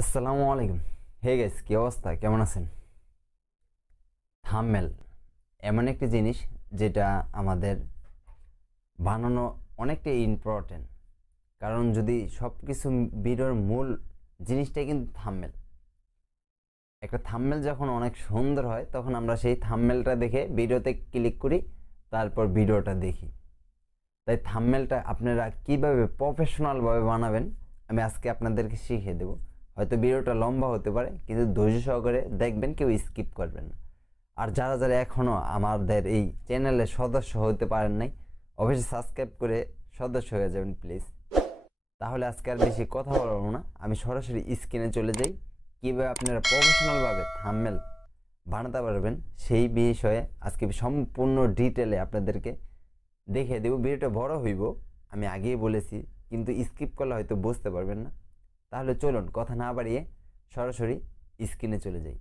আসসালামু আলাইকুম। Hey guys, কি অবস্থা, কেমন আছেন? থাম্বনেল এমন একটি জিনিস যেটা আমাদের বানানো অনেকটাই ইম্পর্টেন্ট। কারণ যদি সব কিছু ভিডিওর মূল জিনিসটাই কিন্তু থাম্বনেল। একটা থাম্বনেল যখন অনেক সুন্দর হয় তখন আমরা সেই থাম্বনেলটা দেখে ভিডিওতে ক্লিক করি, তারপর ভিডিওটা দেখি। তাই থাম্বনেলটা আপনারা কীভাবে প্রফেশনালভাবে বানাবেন আমি আজকে আপনাদেরকে শিখিয়ে দেবো। হয়তো ভিডিওটা লম্বা হতে পারে, কিন্তু ধৈর্য সহকারে দেখবেন, কেউ স্কিপ করবেন না। আর যারা যারা এখনও আমাদের এই চ্যানেলের সদস্য হতে পারেন নাই, অবশ্যই সাবস্ক্রাইব করে সদস্য হয়ে যাবেন প্লিজ। তাহলে আজকে আর বেশি কথা বলবো না, আমি সরাসরি স্ক্রিনে চলে যাই। কীভাবে আপনারা প্রফেশনালভাবে থাম্বনেল বানাতে পারবেন সেই বিষয়ে আজকে সম্পূর্ণ ডিটেলে আপনাদেরকে দেখিয়ে দেবো। ভিডিওটা বড় হইব, আমি আগেই বলেছি, কিন্তু স্কিপ করলে হয়তো বুঝতে পারবেন না। তাহলে চলুন কথা না বাড়িয়ে সরাসরি স্ক্রিনে চলে যাই।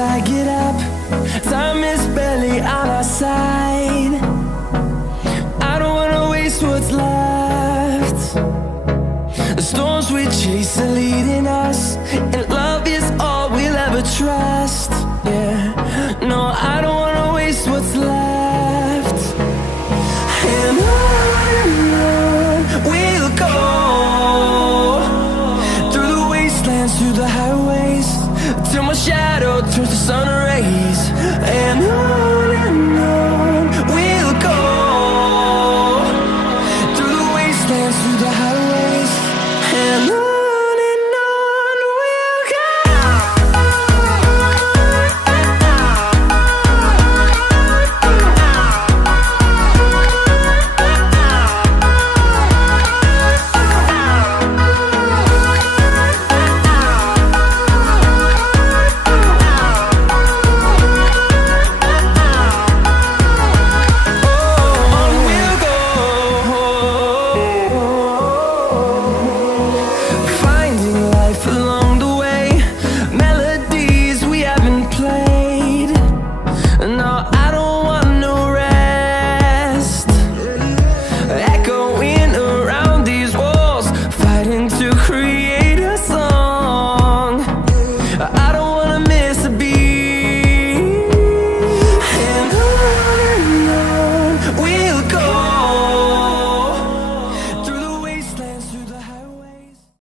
I get up. Time is barely on our side. I don't wanna waste what's left. The storms we chase are leading us, and love is all we'll ever trust. Yeah, no, I don't wanna waste what's left. And on we'll go, through the wastelands, through the highways, till my shadow turns to sun